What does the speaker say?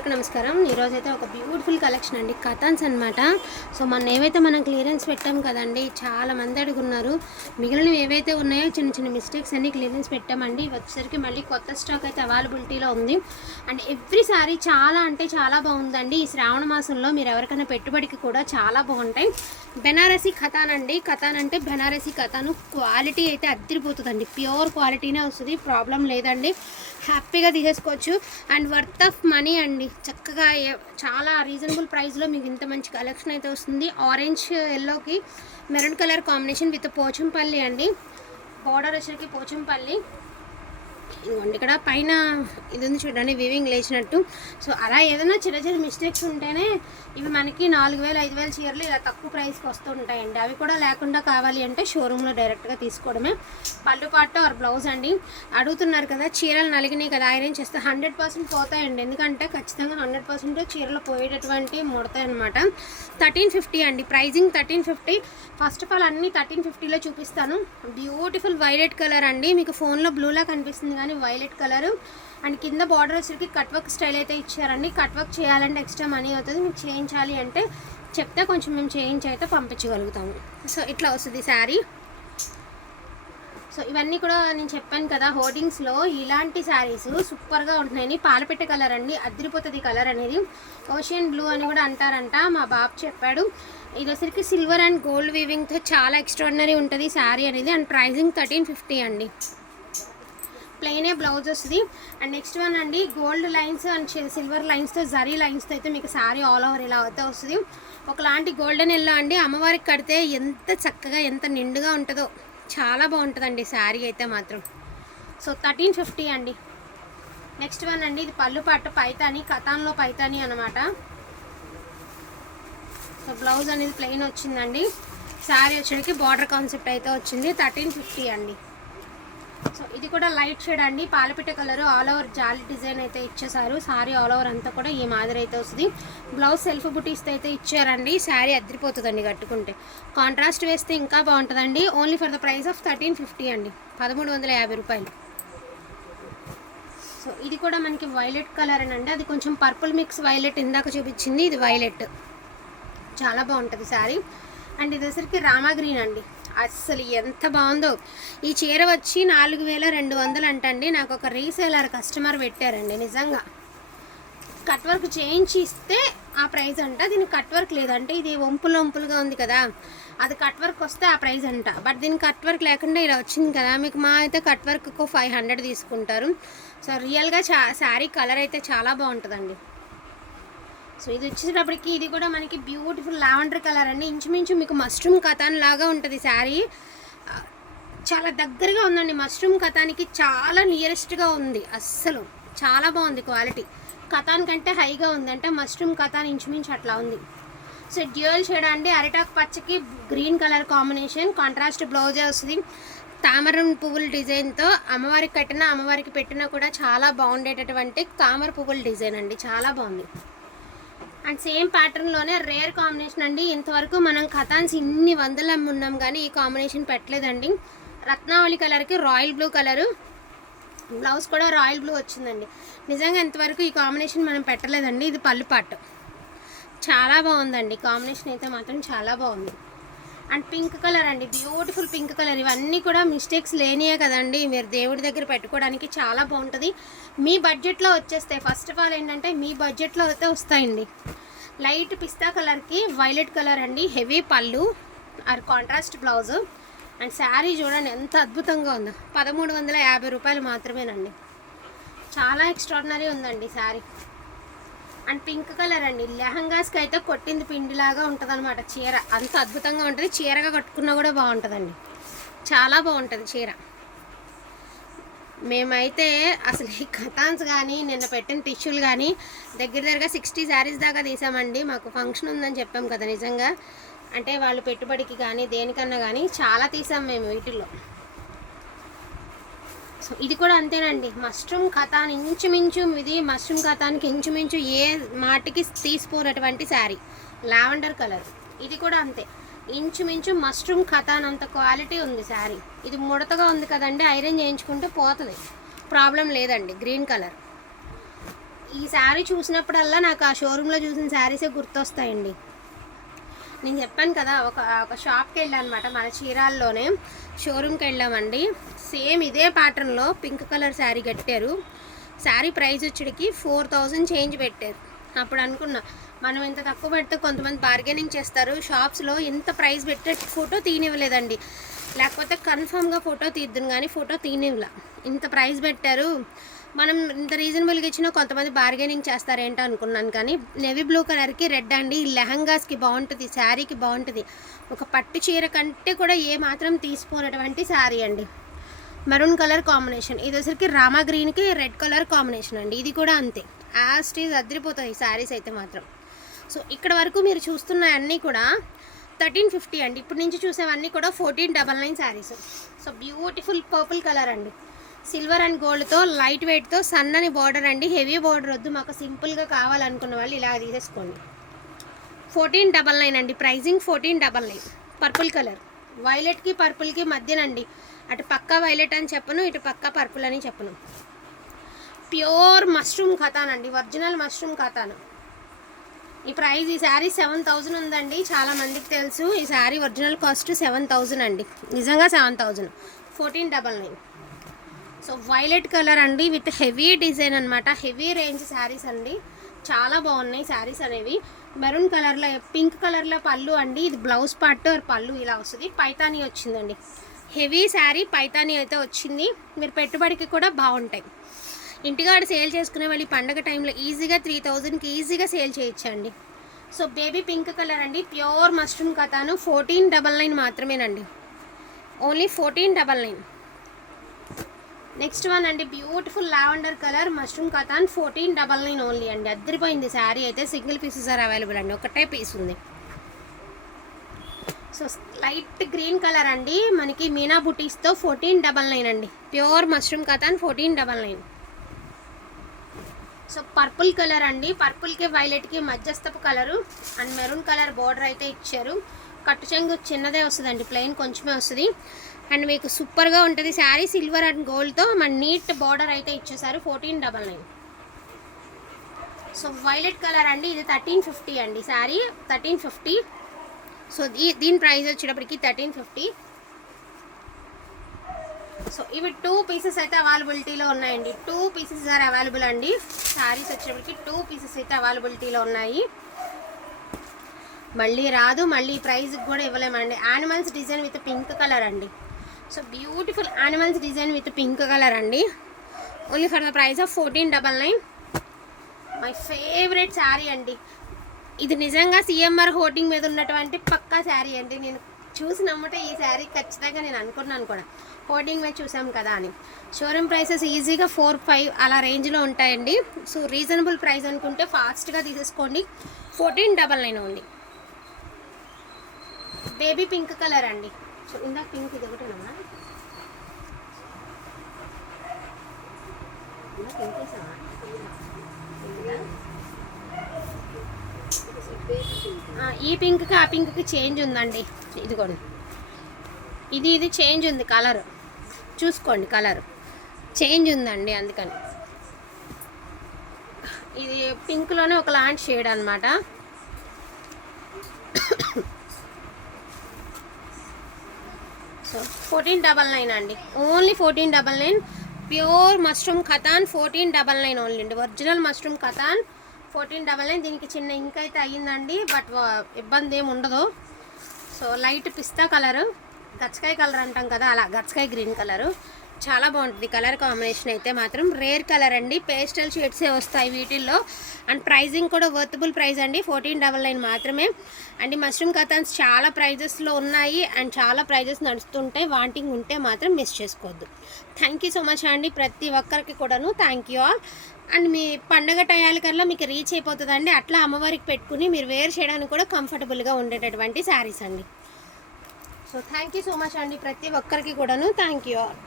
అందరికీ నమస్కారం. ఈరోజు అయితే ఒక బ్యూటిఫుల్ కలెక్షన్ అండి. కథన్స్ అనమాట సో మన ఏవైతే మనం క్లియరెన్స్ పెట్టాం కదండి చాలా మంది అడుగున్నారు. మిగిలినవి ఏవైతే ఉన్నాయో చిన్న చిన్న మిస్టేక్స్ అన్ని క్లియరెన్స్ పెట్టామండి. వచ్చేసరికి మళ్ళీ కొత్త స్టాక్ అయితే అవైలబిలిటీలో ఉంది. అండ్ ఎవ్రీ సారీ చాలా అంటే చాలా బాగుందండి. ఈ శ్రావణ మాసంలో మీరు ఎవరికైనా పెట్టుబడికి కూడా చాలా బాగుంటాయి. బెనారసీ కథాన్ అండి. కథాన్ అంటే బెనారసీ కథాను క్వాలిటీ అయితే అద్దరిపోతుందండి. ప్యూర్ క్వాలిటీనే వస్తుంది. ప్రాబ్లం లేదండి. హ్యాపీగా తీసేసుకోవచ్చు. అండ్ వర్త్ ఆఫ్ మనీ అండి. చక్కగా చాలా రీజనబుల్ ప్రైస్లో మీకు ఇంత మంచి కలెక్షన్ అయితే వస్తుంది. ఆరెంజ్ ఎల్లోకి maroon colour combination with Pochampally అండి. బార్డర్ వచ్చరికి పోచంపల్లి. ఇదిగోండి ఇక్కడ పైన ఇది ఉంది చూడండి వివింగ్ లేచినట్టు. సో అలా ఏదైనా చిన్న చిన్న మిస్టేక్స్ ఉంటేనే ఇవి మనకి నాలుగు వేలు ఐదు వేల చీరలు ఇలా తక్కువ ప్రైస్కి వస్తుంటాయండి అవి కూడా లేకుండా కావాలి అంటే షోరూంలో డైరెక్ట్గా తీసుకోవడమే. పళ్ళు పాటు ఆర్ బ్లౌజ్ అండి. అడుగుతున్నారు కదా చీరలు నలిగినాయి కదా ఐరన్ చేస్తే హండ్రెడ్ పర్సెంట్ పోతాయండి. ఎందుకంటే ఖచ్చితంగా హండ్రెడ్ పర్సెంట్ చీరలు పోయేటటువంటి ముడతాయన్నమాట థర్టీన్ ఫిఫ్టీ అండి. Pricing thirteen fifty first of all అన్ని థర్టీన్ ఫిఫ్టీలో చూపిస్తాను. బ్యూటిఫుల్ వైలెట్ కలర్ అండి. మీకు ఫోన్లో బ్లూలా కనిపిస్తుంది కానీ వైలెట్ కలర్. అండ్ కింద బార్డర్ వచ్చరికి కట్ వర్క్ స్టైల్ అయితే ఇచ్చారండి. కట్ వర్క్ చేయాలంటే ఎక్స్ట్రా మనీ అవుతుంది. మీకు చేయించాలి అంటే చెప్తే కొంచెం మేము చేయించి అయితే పంపించగలుగుతాము. సో ఇట్లా వస్తుంది శారీ. సో ఇవన్నీ కూడా నేను చెప్పాను కదా హోర్డింగ్స్లో ఇలాంటి శారీస్ సూపర్గా ఉంటున్నాయని పాలపెట్ట కలర్ అండి అదిరిపోతుంది కలర్ అనేది. ఓషియన్ బ్లూ అని కూడా అంటారంట మా బాబు చెప్పాడు. ఇది వచ్చరికి సిల్వర్ అండ్ గోల్డ్ వీవింగ్తో చాలా ఎక్స్ట్రాడినరీ ఉంటుంది శారీ అనేది. అండ్ ప్రైజింగ్ థర్టీన్ ఫిఫ్టీ అండి. ప్లెయినే బ్లౌజ్ వస్తుంది అండ్ నెక్స్ట్ వన్ అండి గోల్డ్ లైన్స్ అండ్ సిల్వర్ లైన్స్తో జరీ లైన్స్తో అయితే మీకు శారీ ఆల్ ఓవర్ ఇలా అయితే వస్తుంది. ఒకలాంటి గోల్డెన్ ఎల్లో అండి అమ్మవారికి కడితే ఎంత చక్కగా ఎంత నిండుగా ఉంటుందో చాలా బాగుంటుందండి శారీ అయితే మాత్రం. సో థర్టీన్ ఫిఫ్టీ అండి. నెక్స్ట్ వన్ అండి ఇది పళ్ళు పట్టు పైతాని కథాన్లో పైతాని అనమాట సో బ్లౌజ్ అనేది ప్లెయిన్ వచ్చిందండి. శారీ వచ్చేటికి బార్డర్ కాన్సెప్ట్ అయితే వచ్చింది థర్టీన్ ఫిఫ్టీ అండి. సో ఇది కూడా లైట్ షేడ్ అండి. పాలపిట్ట కలర్ ఆల్ ఓవర్ జాలి డిజైన్ అయితే ఇచ్చేసారు. సారీ ఆల్ ఓవర్ అంతా కూడా ఈ మాదిరి అయితే వస్తుంది. బ్లౌజ్ సెల్ఫ్ బుటీస్ అయితే ఇచ్చారండి. శారీ అద్దరిపోతుందండి కట్టుకుంటే. కాంట్రాస్ట్ వేస్తే ఇంకా బాగుంటుందండి. Only for the price of thirteen fifty అండి. పదమూడు వందల యాభై రూపాయలు. సో ఇది కూడా మనకి వైలెట్ కలర్ అండి. అది కొంచెం పర్పుల్ మిక్స్ వైలెట్ ఇందాక చూపించింది. ఇది వైలెట్. చాలా బాగుంటుంది శారీ అండ్ ఇది రామా గ్రీన్ అండి. అస్సలు ఎంత బాగుందో. ఈ చీర వచ్చి నాలుగు వేల రెండు వందలు అంటండి. నాకు ఒక రీసేలర్ కస్టమర్ పెట్టారండి నిజంగా. కట్ వర్క్ చేయించి ఇస్తే ఆ ప్రైస్ అంట. దీనికి కట్ వర్క్ లేదంటే ఇది వంపులు వంపులుగా ఉంది కదా. అది కట్ వర్క్ వస్తే ఆ ప్రైస్ అంట. బట్ దీనికి కట్ వర్క్ లేకుండా ఇలా వచ్చింది కదా. మీకు మా అయితే కట్ వర్క్కు ఫైవ్ హండ్రెడ్ తీసుకుంటారు. సో రియల్గా చా శారీ కలర్ అయితే చాలా బాగుంటుందండి. సో ఇది వచ్చేటప్పటికి ఇది కూడా మనకి బ్యూటిఫుల్ లావెండర్ కలర్ అండి. ఇంచుమించు మీకు మష్రూమ్ కథాన్ లాగా ఉంటుంది శారీ. చాలా దగ్గరగా ఉందండి. మష్రూమ్ కథానికి చాలా నియరెస్ట్గా ఉంది అస్సలు. చాలా బాగుంది క్వాలిటీ కథాన్ కంటే హైగా ఉంది అంటే మష్రూమ్ కథాన్ ఇంచుమించు అట్లా ఉంది. సో డ్యూయల్ షేడ్ అండి. అరిటాక్ పచ్చకి గ్రీన్ కలర్ కాంబినేషన్ కాంట్రాస్ట్ బ్లౌజే వస్తుంది. తామరం పువ్వుల డిజైన్తో అమ్మవారికి కట్టిన అమ్మవారికి పెట్టినా కూడా చాలా బాగుండేటటువంటి తామర పువ్వుల డిజైన్ అండి. చాలా బాగుంది. అండ్ సేమ్ ప్యాటర్న్లోనే రేర్ కాంబినేషన్ అండి. ఇంతవరకు మనం కథాన్స్ ఇన్ని వందలు అమ్మున్నాం కానీ ఈ కాంబినేషన్ పెట్టలేదండి. రత్నావళి కలర్కి రాయల్ బ్లూ కలరు. బ్లౌజ్ కూడా రాయల్ బ్లూ వచ్చిందండి. నిజంగా ఇంతవరకు ఈ కాంబినేషన్ మనం పెట్టలేదండి. ఇది పళ్ళు పాటు. చాలా బాగుందండి. కాంబినేషన్ అయితే మాత్రం చాలా బాగుంది. అండ్ పింక్ కలర్ అండి. Beautiful pink colour. ఇవన్నీ కూడా మిస్టేక్స్ లేనియే కదండి. మీరు దేవుడి దగ్గర పెట్టుకోవడానికి చాలా బాగుంటుంది. మీ బడ్జెట్లో వచ్చేస్తాయి ఫస్ట్ ఆఫ్ ఆల్ ఏంటంటే మీ బడ్జెట్లో అయితే వస్తాయండి. లైట్ పిస్తా కలర్కి వైలెట్ కలర్ అండి. హెవీ పళ్ళు or contrast blouse. And sari చూడండి ఎంత అద్భుతంగా ఉందో. పదమూడు వందల యాభై రూపాయలు మాత్రమేనండి. చాలా ఎక్స్ట్రాడినరీ ఉందండి శారీ. అండ్ పింక్ కలర్ అండి. లెహంగాస్కి అయితే కొట్టింది పిండిలాగా ఉంటుంది అనమాట చీర. అంత అద్భుతంగా ఉంటుంది. చీరగా కట్టుకున్నా కూడా బాగుంటుందండి. చాలా బాగుంటుంది చీర. మేమైతే అసలు ఈ కథాన్స్ కానీ నిన్న పెట్టిన టిష్యూలు కానీ దగ్గర దగ్గరగా సిక్స్టీ శారీస్ దాకా తీసామండి. మాకు ఫంక్షన్ ఉందని చెప్పాం కదా నిజంగా. అంటే వాళ్ళు పెట్టుబడికి కానీ దేనికన్నా కానీ చాలా తీసాం మేము వీటిల్లో. సో ఇది కూడా అంతేనండి. మష్రూమ్ కథాని ఇంచుమించు ఇది మష్రూమ్ కథానికి ఇంచుమించు ఏ మాటికి తీసిపోనటువంటి శారీ. Lavender colour. ఇది కూడా అంతే. ఇంచుమించు మష్రూమ్ కథాన్ అంత క్వాలిటీ ఉంది శారీ. ఇది ముడతగా ఉంది కదండి ఐరన్ చేయించుకుంటే పోతుంది. ప్రాబ్లం లేదండి గ్రీన్ కలర్. ఈ శారీ చూసినప్పుడల్లా నాకు ఆ షోరూంలో చూసిన శారీసే గుర్తొస్తాయండి. నేను చెప్పాను కదా ఒక ఒక షాప్కి వెళ్ళాను అనమాట మన చీరాల్లోనే షోరూమ్కి వెళ్ళామండి. సేమ్ ఇదే ప్యాటర్న్లో పింక్ కలర్ శారీ కట్టారు. శారీ ప్రైస్ వచ్చేటికి ఫోర్ థౌజండ్ చేంజ్ పెట్టారు. అప్పుడు అనుకున్నా మనం ఇంత తక్కువ పెడితే కొంతమంది బార్గెనింగ్ చేస్తారు. షాప్స్లో ఇంత ప్రైస్ పెట్టే ఫోటో తీనివ్వలేదండి. లేకపోతే కన్ఫామ్గా ఫోటో తీద్దును కానీ ఫోటో తీనివ్వలే. ఇంత ప్రైస్ పెట్టారు. మనం ఇంత రీజనబుల్గా ఇచ్చినా కొంతమంది బార్గెనింగ్ చేస్తారేంటో అనుకున్నాను కానీ నెవీ బ్లూ కలర్కి రెడ్ అండి ఈ లెహంగాస్కి బాగుంటుంది శారీకి బాగుంటుంది. ఒక పట్టు చీర కంటే కూడా ఏ మాత్రం తీసుకోనటువంటి శారీ అండి. మెరూన్ కలర్ కాంబినేషన్ ఇది వచ్చరికి రామా గ్రీన్కి రెడ్ కలర్ కాంబినేషన్ అండి. ఇది కూడా అంతే. యాస్టీజ్ అదిరిపోతాయి శారీస్ అయితే మాత్రం. సో ఇక్కడ వరకు మీరు చూస్తున్న అన్నీ కూడా థర్టీన్ ఫిఫ్టీ అండి. ఇప్పటి నుంచి చూసేవన్నీ కూడా fourteen double nine sarees so beautiful purple colour అండి. సిల్వర్ అండ్ గోల్డ్తో లైట్ వెయిట్తో సన్నని బార్డర్ అండి. హెవీ బార్డర్ వద్దు. మాకు సింపుల్గా కావాలనుకున్న వాళ్ళు ఇలా తీసేసుకోండి. ఫోర్టీన్ డబల్ నైన్ అండి. Pricing fourteen double nine purple colour వైలెట్కి పర్పుల్కి మధ్యనండి. అటు పక్క వైలెట్ అని చెప్పను ఇటు పక్క పర్పుల్ అని చెప్పను. ప్యూర్ మష్రూమ్ ఖతాన్ అండి ఒరిజినల్ మష్రూమ్ ఖతాన్. ఈ ప్రైస్ ఈ శారీ సెవెన్ థౌజండ్ ఉందండి. చాలా మందికి తెలుసు. ఈ sari original cost seven thousand అండి. నిజంగా seven thousand fourteen double nine so violet colour అండి విత్ హెవీ డిజైన్ అనమాట హెవీ రేంజ్ శారీస్ అండి. చాలా బాగున్నాయి శారీస్ అనేవి. మెరూన్ కలర్లో పింక్ కలర్లో పళ్ళు అండి. ఇది బ్లౌజ్ పార్ట్ ఆర్ పళ్ళు ఇలా వస్తుంది. పైతానీ వచ్చిందండి. హెవీ శారీ పైతానీ అయితే వచ్చింది. మీరు పెట్టుబడికి కూడా బాగుంటాయి. ఇంటికాడ సేల్ చేసుకునే వాళ్ళు పండగ టైంలో ఈజీగా త్రీ థౌజండ్కి ఈజీగా సేల్ చేయొచ్చండి. సో బేబీ పింక్ కలర్ అండి. ప్యూర్ మష్రూమ్ కథాను. ఫోర్టీన్ డబల్ నైన్ మాత్రమేనండి. Only fourteen double nine. Next one అండి బ్యూటిఫుల్ లావెండర్ కలర్ మష్రూమ్ కథాన్ ఫోర్టీన్ డబల్ నైన్ ఓన్లీ అండి. అద్దరిపోయింది శారీ అయితే సింగిల్ పీసెస్ ఆర్ అవైలబుల్ అండి. ఒకటే పీస్ ఉంది. సో లైట్ గ్రీన్ కలర్ అండి. మనకి మీనా బుటీస్తో ఫోర్టీన్ డబల్ నైన్ అండి. Pure mushroom katan fourteen double nine so purple colour అండి. పర్పుల్కి వైలెట్కి మధ్యస్థపు colour and maroon colour border అయితే ఇచ్చారు. కట్టు చెంగు చిన్నదే వస్తుందండి ప్లెయిన్ కొంచెమే వస్తుంది. అండ్ మీకు సూపర్గా ఉంటుంది శారీ సిల్వర్ అండ్ గోల్డ్తో. మన నీట్ బార్డర్ అయితే ఇచ్చేసారు fourteen double nine. So violet colour అండి ఇది థర్టీన్ ఫిఫ్టీ అండి శారీ థర్టీన్ ఫిఫ్టీ. సో దీ దీని ప్రైస్ వచ్చేటప్పటికి థర్టీన్ ఫిఫ్టీ. సో ఇవి టూ పీసెస్ అయితే అవైలబిలిటీలో ఉన్నాయండి. టూ పీసెస్ ఆర్ అవైలబుల్ అండి. శారీస్ వచ్చేటప్పటికి టూ పీసెస్ అయితే అవైలబిలిటీలో ఉన్నాయి. మళ్ళీ రాదు మళ్ళీ ప్రైస్కి కూడా ఇవ్వలేమండి. Animals design with pink colour అండి. So beautiful animals design with pink colour అండి. Only for the price of fourteen double nine my favourite sari అండి. ఇది నిజంగా సిఎంఆర్ హోర్డింగ్ మీద ఉన్నటువంటి పక్కా శారీ అండి. నేను చూసి నమ్మటే ఈ శారీ ఖచ్చితంగా నేను అనుకున్నాను కూడా. హోర్డింగ్ మీద చూసాం కదా అని. షోరూమ్ ప్రైసెస్ ఈజీగా ఫోర్ ఫైవ్ అలా రేంజ్లో ఉంటాయండి. సో రీజనబుల్ ప్రైస్ అనుకుంటే ఫాస్ట్గా తీసేసుకోండి. Fourteen double nine only baby pink colour అండి. సో ఇందాక పింక్ ఇది ఒకటేనా ఇందాక పింక్ వేసావా? ఆ, ఈ పింక్కి ఆ పింక్కి చేంజ్ ఉందండి. ఇదిగోండి. ఇది ఇది చేంజ్ ఉంది కలర్ చూసుకోండి కలర్ చేంజ్ ఉందండి అందుకని. ఇది పింక్లోనే ఒక లాంటి షేడ్ అనమాట సో ఫోర్టీన్ డబల్ నైన్ అండి. Only fourteen double nine. Pure mushroom katan fourteen double nine only అండి. ఒరిజినల్ మష్రూమ్ కథాన్ ఫోర్టీన్ డబల్ నైన్. దీనికి చిన్న ఇంక్ అయితే అయ్యిందండి బట్ ఇబ్బంది ఏమి ఉండదు. సో లైట్ పిస్తా కలరు గచ్చకాయ కలర్ అంటాం కదా అలా గచ్చకాయ గ్రీన్ కలరు. చాలా బాగుంటుంది. కలర్ కాంబినేషన్ అయితే మాత్రం రేర్ కలర్ అండి. పేస్టల్ షేడ్సే వస్తాయి వీటిల్లో. అండ్ ప్రైజింగ్ కూడా వర్తబుల్ ప్రైస్ అండి. ఫోర్టీన్ డబల్ నైన్ మాత్రమే. అండ్ మష్రూమ్ కథన్స్ చాలా ప్రైజెస్లో ఉన్నాయి. అండ్ చాలా ప్రైజెస్ నడుస్తుంటాయి వాంటింగ్ ఉంటే మాత్రం మిస్ చేసుకోవద్దు. థ్యాంక్ యూ సో మచ్ అండి. ప్రతి ఒక్కరికి కూడాను థ్యాంక్ యూ ఆల్ అండ్ మీ పండగ టయాలకల్లా మీకు రీచ్ అయిపోతుందండి. అట్లా అమ్మవారికి పెట్టుకుని మీరు వేర్ చేయడానికి కూడా కంఫర్టబుల్గా ఉండేటటువంటి శారీస్ అండి. So thank you so much అండి. ప్రతి ఒక్కరికి కూడాను థ్యాంక్ యూ ఆల్